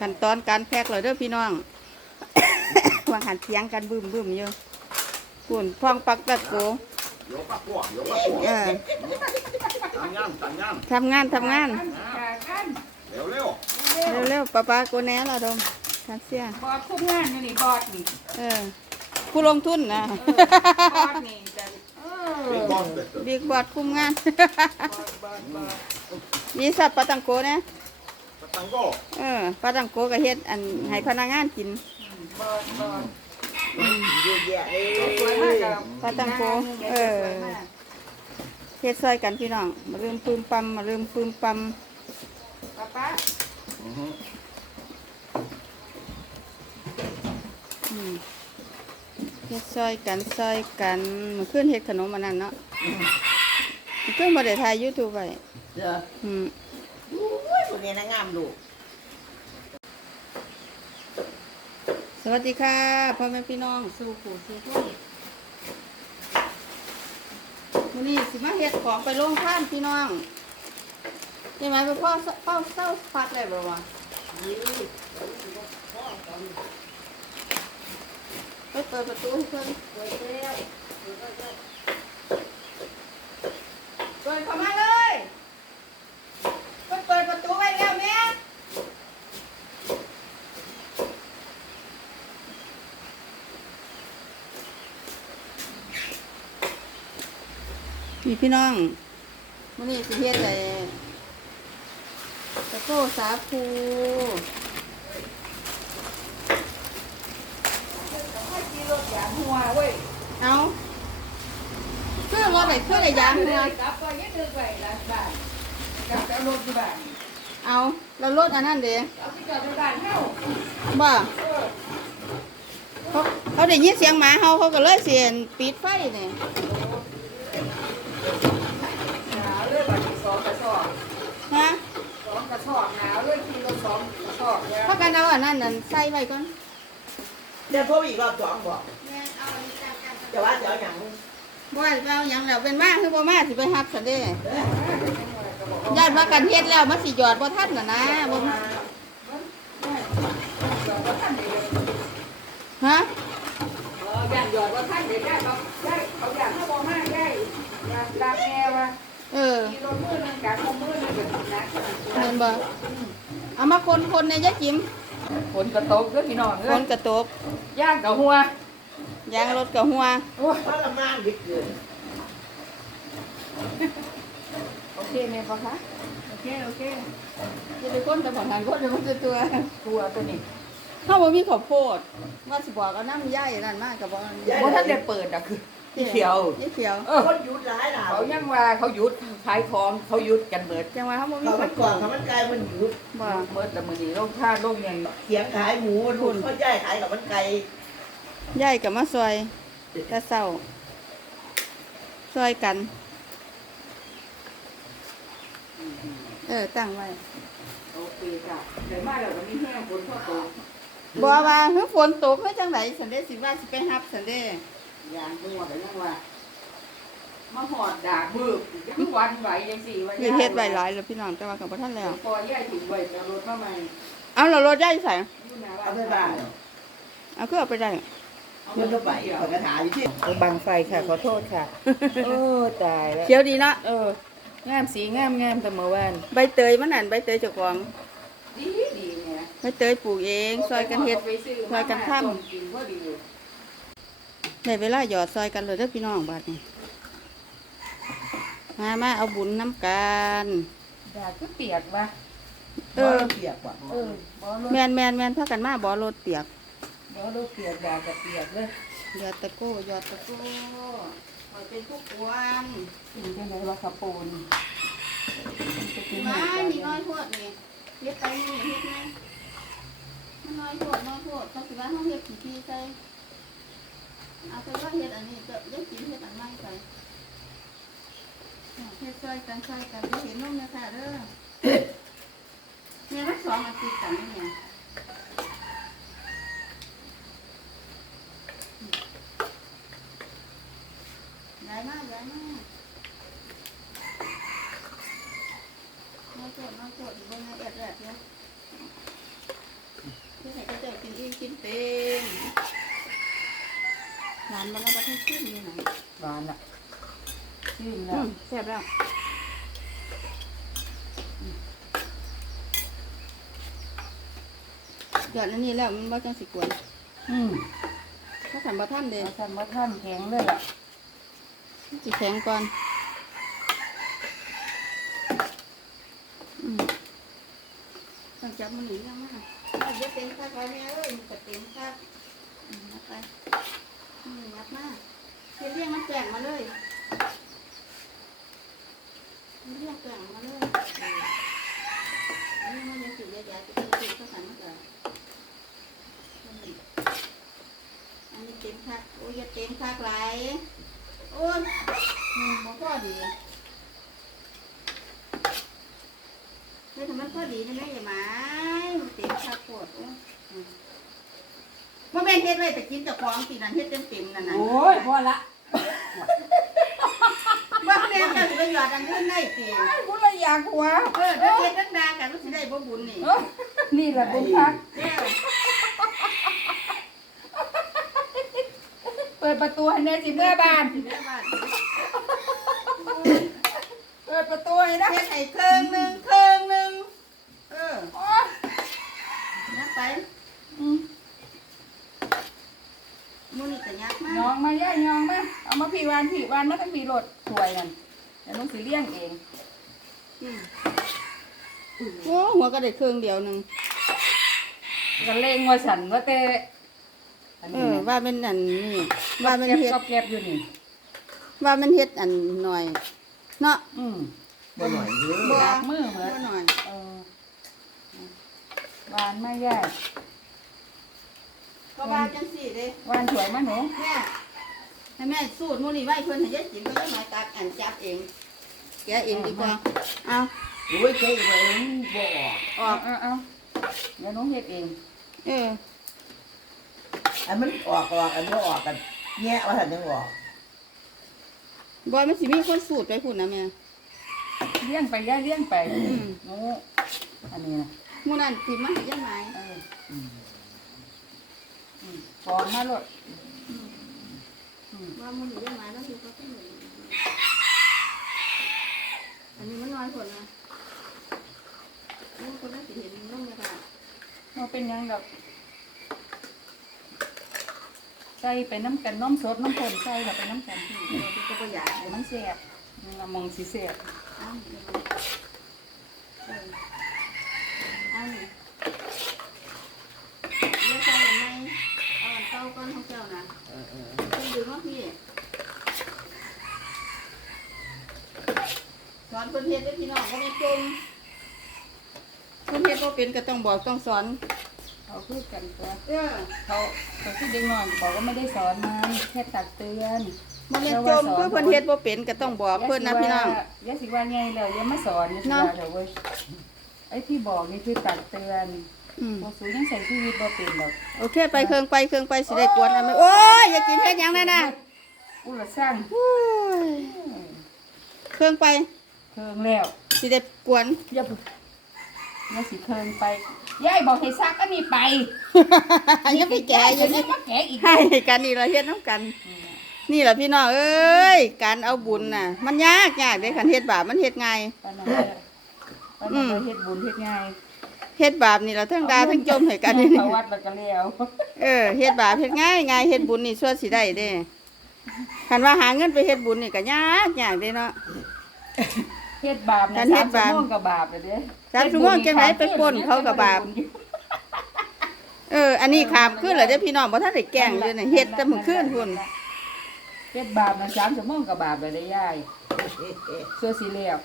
ขั้นตอนการแพ็คเลยเด้อพี่น้อง วางหันเทียงกันบึ้มบึ้มเยอะปุ่นพองปักตะโกเออทำงานทำงานทำงานทำงานเร็วเร็วเร็วๆป้าป้าโกแน่ละดมทันเสียบอดคุ้มงานนี่บอดนี่เออผู้ลงทุนนะบอดนี่จะบิ๊กบอดคุ้มงาน มีสับปะตังโกเนะ ตังโก้เออปลาตังโก้ก็เฮ็ดอันให้พนักงานกินบอดบอดเยอะแยะสวยปลาตังโก้เออเฮ็ดซอยกันพี่น้องมาเริ่มปืมปั๊มมาเริ่มปืมปั๊มป้าป้าเฮ็ดซอยกันซอยกันมันขึ้นเฮ็ดขนมมานั่นเนาะมันขึ้นมาเดี๋ยวถ่ายยูทูบไปอืม อุ้ยนี้นางงามลูก สวัสดีค่ะพ่อแม่พี่น้องสู่ผู้สู่คนมื้อนี้สิมาเฮ็ดของไปโรงทานพี่น้องใช่ไหมไปพ่อเป้าเศร้าพัดเลยบ่วะไปเปิดประตูให้เพิ่นเปิดแล้วเปิดเข้ามาเลยเพิ่นเปิดประตูไว้แล้วแม่ พี่พี่น้องมื่อนี้สิเฮ็ดแต่ตะโก้สาคูให้กินรถยางหัวเว้ยเอาเครื่องรถไหนเครื่องไหนยางหัวกลับไปยังเดินไปละบ้านกลับแล้วรถที่บ้านเอาแล้วรถอันนั้นเด้เอาไปจอดในบ้านเฮาบ่เออเขาเขาได้ยินเสียงหมาเฮาเขาก็เลยเสียนปิดไฟนี่หนาวเลยบัดนี้สองกระสอบ ฮะ สองกระสอบหนาวเลยกินรถสองกระสอบแล้วเขากันเอาอันนั้นนั่นใส่ไว้ก่อนเดี๋ยวโทรอีกรอบสองบอกจะว่าจะเอาอย่างบ่ว่าสิไปเอาหยังแล้วเป็นมาคือบ่มาสิไปฮับซั่นเด้ญาติว่ากันเฮ็ดแล้วมันสิหยอดบ่ทันน่ะนะบ่ฮะเอออย่างหยอดว่าท่านเดี๋ยวได้เขาได้เขาอยากให้บอกมากได้อยากตามแนวว่า เออมีรถมือนึงการคมมือนึงแบบนั้นเห็นบ่เอามาคนคนในยะจิ๋มฝนกระตกเด้อพี่น้องคเอ้ยนกระตกย่างกับหัวยางรถกับหัวโอ้ยทรมานดิบเกินโอเคไหมปะคะโอเคโอเคจะไปคนแต่ผ่อนทานคนจะมันจะตัวตัวตัวนี้ถ้าบ่มีข้าวโพดว่าสิบอกเอาน้ำย่ายนั่นมากกับบ่เพราะท่านได้เปิดอะคือ ที่เขียว ยี่เขียวเออคนหยุดหลายหลายเขายังว่าเขาหยุดขายของเขาหยุดกันเบิดจังหวะเขาบ่มีเขามัข้าวนโพก่อนดเขามันไกลมันหยุดบ่เบิดแต่มือนี้โรคท่าโรคยังเขียงขายหมูลูกเขาย่ายขายกับมันไก่ย่ายกับมาซอยแตะเศร้าซอยกัน เออตั้งไว้โอเคจ้ะเดี๋ยวมาเดี๋ยววันนี้แห้งฝนพ่อโตบ่ว่าเฮ้ยฝนตกเฮ้ยจังไดสันเดสิว่าสิไปฮับสันเด ยางหัวแต่ยังว่ามาหอดดาบมือยังวันไหวยังสี่วันยืนเฮ็ดไว้หลายแล้วพี่น้องแต่ว่ากับบ่ทันแล้วพอย่ายถึงไว้จะรถมาใหม่เอาแล้วรถย่ายใส่อยู่หน้าเอาไปบ้านเอาคือเอาไปได้มันก็ไปขอกระถาอยู่ที่บังไฟค่ะ ขอโทษค่ะ โอ้ตายแล้วเขียวดีเนาะเอองามสีงามงามแต่เมื่อวานใบเตยมันนั่นใบเตยเจ้าของดีดีเนี่ยใบเตยปลูกเองซอยกันเฮ็ดซอยกันทำ กินพอดีได้เวลาหยอดซอยกันเลยเด้อพี่น้องบัดนี้มามาเอาบุญน้ำกันดาก็เปียกวะเออเปียกกว่าเออบ่รถแมนแมนแมนพากันมาบ่รถเปียกบ่รถเปียกดาก็เปียกเลยหยอดตะโก้หยอดตะโก้คอยเป็นทุกวันกินจังไดว่าขับปูนมานี่น้อยโพดนี่เฮ็ดไปนี่เฮ็ดไงมันน้อยโพดน้อยโพดเขาสิว่าห้องเฮ็ดขี้ที่ใส่ เอาไปว่าเฮ็ดอันนี้เด้อเฮ็ดกินเฮ็ดอันใหม่ไปเฮ็ดซอยกันซอยกันเดี๋ยวเห็นนมนะค่ะเด้อเนี่ยมันสองอาทิตย์กันนี่เนี่ยย้ายมาย้ายมาน้อยโจดน้อยโจดอยู่บนไงแอบแอบเนี่ยที่ไหนก็จะกินอิ่มกินเต็ มร้านมันแล้วประเทศขึ้นอยู่ไหนหวานอะชื่นอืแล้วมแซ่บแล้วเกิดอันนี้แล้วมันบ่จังสิกวนอืมถ้าขันบ่ท่านเด้เราทำว่าท่านแข็งเลยล่ะสิแข็งก่อนอืมต้องจับมันหนียังมากเอาเดี๋ยวเต็มคักไว้แม่เอ้ยมันก็เต็มคักอืมนับไป อืมนับมากเรียงมันแจงมาเลยเรียงแจงมาเลยเอออันนี้มันยังสิใหญ่ๆจะเป็นสิเข้ากันมันก็อันนี้เต็มคักโอ้ยเต็มคักหลโอ้ยมบ่พอดีเฮ้ยทำไมพอดีนะแม่อย่าหมาเต็มข้าวดโอ้ย อืมว่าแม่นเฮ็ดไว้แต่กินแต่ของสินั่นเฮ็ดเต็มเต็มๆนั่นน่ะโอ้ยพอละว่าแม่นก็สิไปหยอดอันอื่นได้ติไอ้บุญละอยากหัวเออถ้าเฮ็ดดังดากันมันสิได้บ่บุญนี่เอ้อนี่แหละบุญพักแล้วเปิดประตูให้แน่สิเมื่อบ้าน สิแม่บ้านเปิดประตูให้นะเฮ็ดให้เครื่องหนึงเครื่องหนึงเออโอ้ยนับไป อืมมื้อ นี้ก็ยักมากยองมาย่ายองมาเอามาพี่วานพี่วานมาทั้งพี่รถถวยนั่นเดี๋ยวน้องสิเลี้ยงเองอืมโอ้หัวก็ได้เครื่องเดียวหนึงก็เลงว่าฉันว่าแต่อันเอนี้อนะว่าเป็นอันนี้ว่ามันเก็บเฮ็ดก็เก็บอยู่นี่ว่ามันเฮ็ดอันหน่อย เนาะอืมบ่หน่อยเด้อ บ่ ลากมือเหมือนบ่หน่อย เออวานมาย่าย ก็ว่าจังซี่เด้วานถวยมาหนูแม่ให้แม่สูตรหมู่นี้ไว้เพิ่นให้ยายกินก็ยังมาตัดอันจับเองแกะเองดีกว่าเอาโอ้ยใช่ไปมันบ่ออกออกเอาเอาเดี๋ยวน้องเฮ็ดเองเอออันมันออกออกอันบ่ออกกันแง่ว่าท่านยังออกบ่มันสิมีคนสูตรไปพุ่นนะแม่เลี้ยงไปย่ายเลี้ยงไปอืมหนูอันนี้นะหมู่นั้นสิมาให้ยายหมายเอออืม อืมฟองมาโลดอืมว่าหมู่นี้ยายหมายแล้วสิเขาเป็นอันนี้มันน้อยคนนะนี่คนนั้นสิเห็นน้องเลยค่ะเราเป็นหยังดอกใส่ไปน้ำกันน้ำสดน้ำผลใส่เราไปน้ำกันเออที่ก็บ่อยากเดี๋ยวมันแซ่บเรามองสิแซ่บเอาเออเอานี่เดี๋ยวใส่อันไหนเอาอันเก่าก่อนของเจ้นเออเออเป็นดูว่าพี่สอนคนเฮ็ดด้พี่น้องก็ไม่จมคนเฮ็ดก็เป็นก็ต้องบอกต้องสอนเขาพูดกันตัวเออเขาเขาที่เด็กน้อยบอกว่าไม่ได้สอนมันแค่ตักเตือนบ่แม่นจมเพื่อเพิ่นเฮ็ดบ่เป็นก็ต้องบอกเพิ่นนะพี่น้องยาสิว่าไงแล้วย่ามาสอนยาสิเนาะว่าเดี๋ยวเว้ยไอ้ที่บอกนี่คือตักเตือน อืมโมสูยังใส่ชีวิตบ่เป็นหรอกโอเค ไปเครื่องไปเครื่องไปสิได้กวนแล้วไหมโอ้ยอย่ากินเฮ็ดหยังนั่นน่ะอุลสร้างโอ้ยเครื่องไปเคิงแล้วสิได้กวน อย่าพูดอย่าสิเคิงไปยายบอกให้ซักอันนี้ไปอย่าไปแก่อย่านี้นี้มาแกะอีกให้กันนี่เราเฮ็ดน้ำกัน นี่แหละพี่น้องเอ้ยการเอาบุญน่ะ มันยากยากเด้คันเฮ็ดบาปมันเฮ็ดง่ายปานนั้นเลยปานนั้นเลยเฮ็ดบุญเฮ็ดง่าย เฮ็ดบาปนี่เราทั้งดาทั้งจมให้กันนี่เขาวัดแล้วก็แล้วเออเฮ็ดบาปเฮ็ดง่ายง่ายเฮ็ดบุญนี่ชั่วสิได้เด้คันว่าหาเงินไปเฮ็ดบุญนี่ก็ยากยากเด้เนาะเฮ็ดบาปกานะรเฮ็สามดบาปชั่วโมงกับบาปเลยเด้สามชั่วโมงจังไหนไปปล้นเขากับบาปเออ อันนี้ขามขึ้นเหรอเด้อพี่น้องบ่ทันได้แกล้งเลยน่ะเฮ็ดแต่มื้อคืนพุ่นเฮ็ดบาปนะสามชั่วโมงกับบาปเลยเด้ยายชั่วสิแล้ว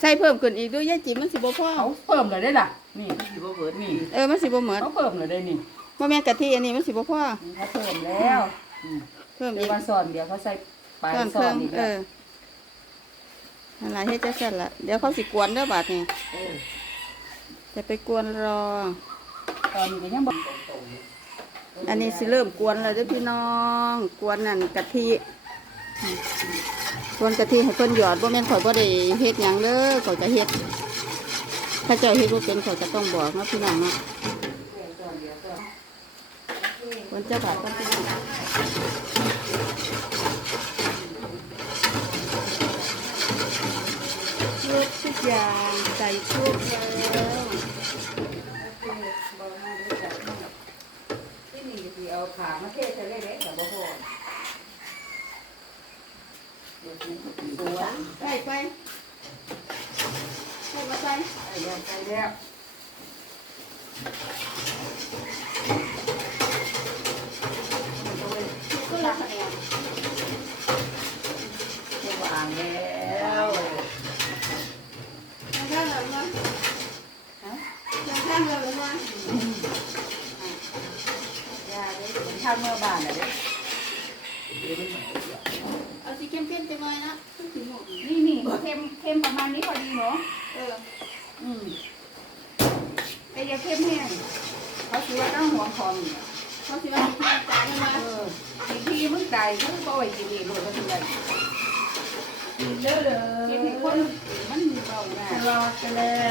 ใส่เพิ่มขึ้นอีกด้วยยายจิ๋มมันสิบ่พอเขาเพิ่มเลยได้ล่ะ นี่สิบ่เบิดนี่เออมันสิบ่เหมือนเขาเพิ่มเลยได้นี่บ่แม่นกะทิอันนี้มันสิบ่พอนี่เขาเพิ่มแล้วอืมเพิ่มเดี๋อียวกวันสอนเดี๋ยวเขาใส่ปลายต้นสเคอรื่อนงอีกเอแล้วออะไรเฮ็ดจังซั่นล่ะเดี๋ยวเขาสิกวนเด้อบาดนี้เออจะไปกวนรอตอนนี้ก็ยังบ่อันนี้สิเริ่มกวนแล้วเด้อพี่น้อง กวนนั่นกะทิ กวนกะทิให้เพิ่นหยอดบ่แม่นข่อยบ่ได้เฮ็ดหยังเด้อข่อยก็เฮ็ดถ้าเจ้าเฮ็ดบ่เป็นข่อยก็ต้องบอกเนาะพี่น้องเนาะคนเจ้าบาทต้องพี่น้องชุบทุกอย่างใส่ชุบแล้วที่นี่สิเอาขามาเทใส่เล็กๆกับบ่พอ เดี๋ยวนี้สวนใส่ไปใส่มาใส่ไอ้ยังไปแล้วก็ละคะแนนจะวางแล้วยังข้างเหลือมั้ยยังข้างเหลือมั้ยยาเลยมันทำเมื่อบานอะเด้เอาสีเข้มๆไปหน่อยนะสีหมวกนี่นี่เค็มเค็มประมาณนี้พอดีเนาะเออ อืมไอ้ยาเข้มแห้งเขาคิดว่าต้องหัวคอมเนี่ยเขาสิว่ามีจานมาเออทีทีมึงตายมึงบ่อยกินอีกโดนก็ถึงได้เด้อเลยกินให้คนมันเบาหน้าตลอดเลย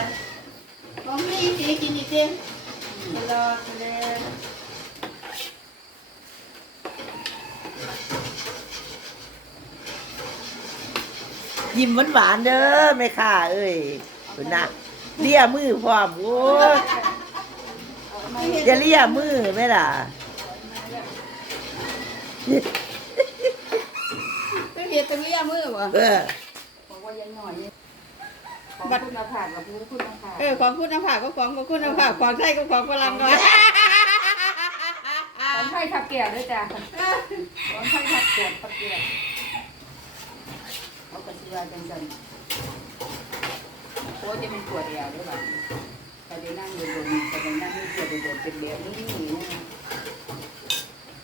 ของนี่สีกินอีกทีตลอดเลย ยิ้มหวานๆเด้อแม่ค่ะ เอ้ยคุณน่ะเลียมือพร้อมโอ้ยอย่าเลียมือแม่ล่ะเป็นเห็ดเป็นเลี้ยมือวะเออบอกว่ายังหน่อยเนี่ยของคุณภาพกับคุณคุณภาพเออของคุณภาพก็ของคุณภาพของไทยก็ของฝรั่งหน่อยของไทยทับแก่ด้วยจ้ะของไทยทับแก่ทับแก่ เขาก็ชื่อว่าจังสันโอ้จะเป็นปวดเอวด้วยบ้างแต่ได้นั่งอยู่บนแต่ได้นั่งอยู่ปวดบนเป็นแบบนี้นะ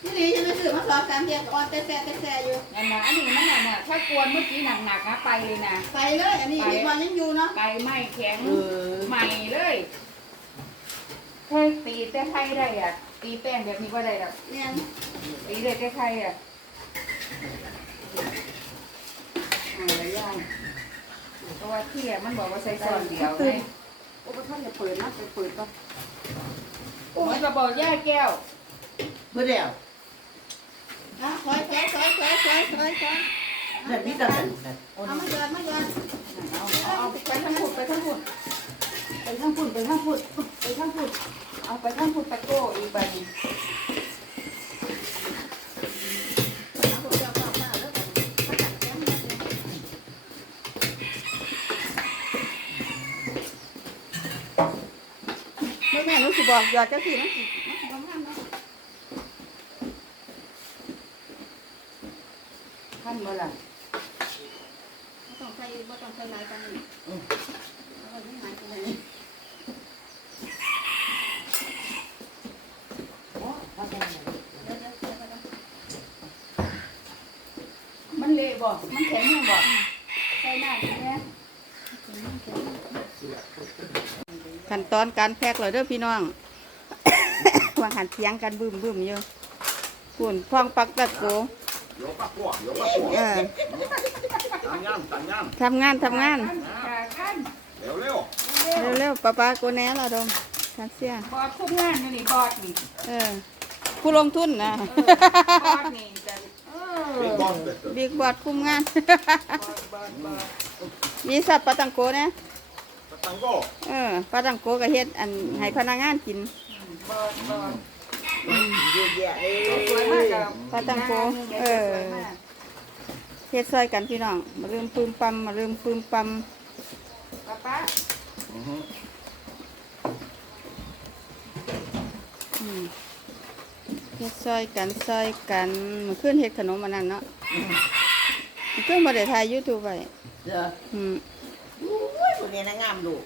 นี่นี่ฉันไปซื้อมาสองสามเดือนอ่อนแต่แซ่แต่แซ่อยู่นั่นนะอันนี้มันน่ะเนี่ยถ้ากวนเมื่อกี้หนักๆนะไปเลยนะ ไปเลยอันนี้อีกวันยังอยู่เนาะไปไม่แข็งเออใหม่เลยแค่ตีแต่ไทยได้อะ ตีแป้งแบบนี้ก็ได้หรอกเนี่ยตีเลยแต่ไทยอะ อะไรย่างเพราะว่าที่อะมันบอกว่าใส่ซอนเดียวไงโอ้ก็ท่านจะเปิดนะไปเปิดก็โอ้ยกระบอกย่าแก้วเพื่อเดียวอะคอยคอยคอยคอยคอยคอยคอยนั่นนี่ตังนั้นน่ะเอามาเดือนมาเดือนเอาเอาเอาไปทั้งพุ่นไปทั้งพุ่นไปทั้งพุ่นไปทั้งพุ่นไปทั้งพุ่นเอาไปทั้งพุ่นตะโก้อีกใบ บอกยอดจังสิมันสิมันสิประมาณเนาะท่านเมื่อไรบ่ต้องใส่บ่ต้องใส่หลายกันนี่เอาไว้ไม่หายไปไหนโอ้ว่าจังไงเดี๋ยวเดี๋ยวเดี๋ยวเดี๋ยวมันเละบ่มันแข็งแห้งบ่ใส่หน้าดีแน่ ขั้นตอนการแพ็คเลยเด้อพี่น้อง วางหันเสียงกันบึ้มบึ้มอยู่ปุ่นพองปักตะโกโยกปักพวกโยกปักพวกเออต่างงานต่างงานทำงานทำงานขากันเร็วเร็วเร็วๆป้าป้ากูแน่ละดมทันเสียบอดทุกงานอยู่นี่บอดนี่เออผู้ลงทุนนะเออบอดนี่จะเออเป็นบอลเด็ดบิ๊กบอดคุมงานบอดบอดบอดมีสับปลาตังโกนะ ตังโก้เออปลาตังโกก็เฮ็ดอันให้พนักงานกินบอดบอดเยอะแยะเลยสวยมากกับปลาตังโกเออเฮ็ดซอยกันพี่น้องมาเริ่มปืมปั๊มมาเริ่มปืมปั๊มป้าป้าอืมเฮ็ดซอยกันซอยกันเมื่อคืนเฮ็ดขนมอันนั้นเนาะเมื่อคืนบ่ได้ถ่าย YouTube ไว้เด้ออืม อุ้ยคนนี้นะงามลูก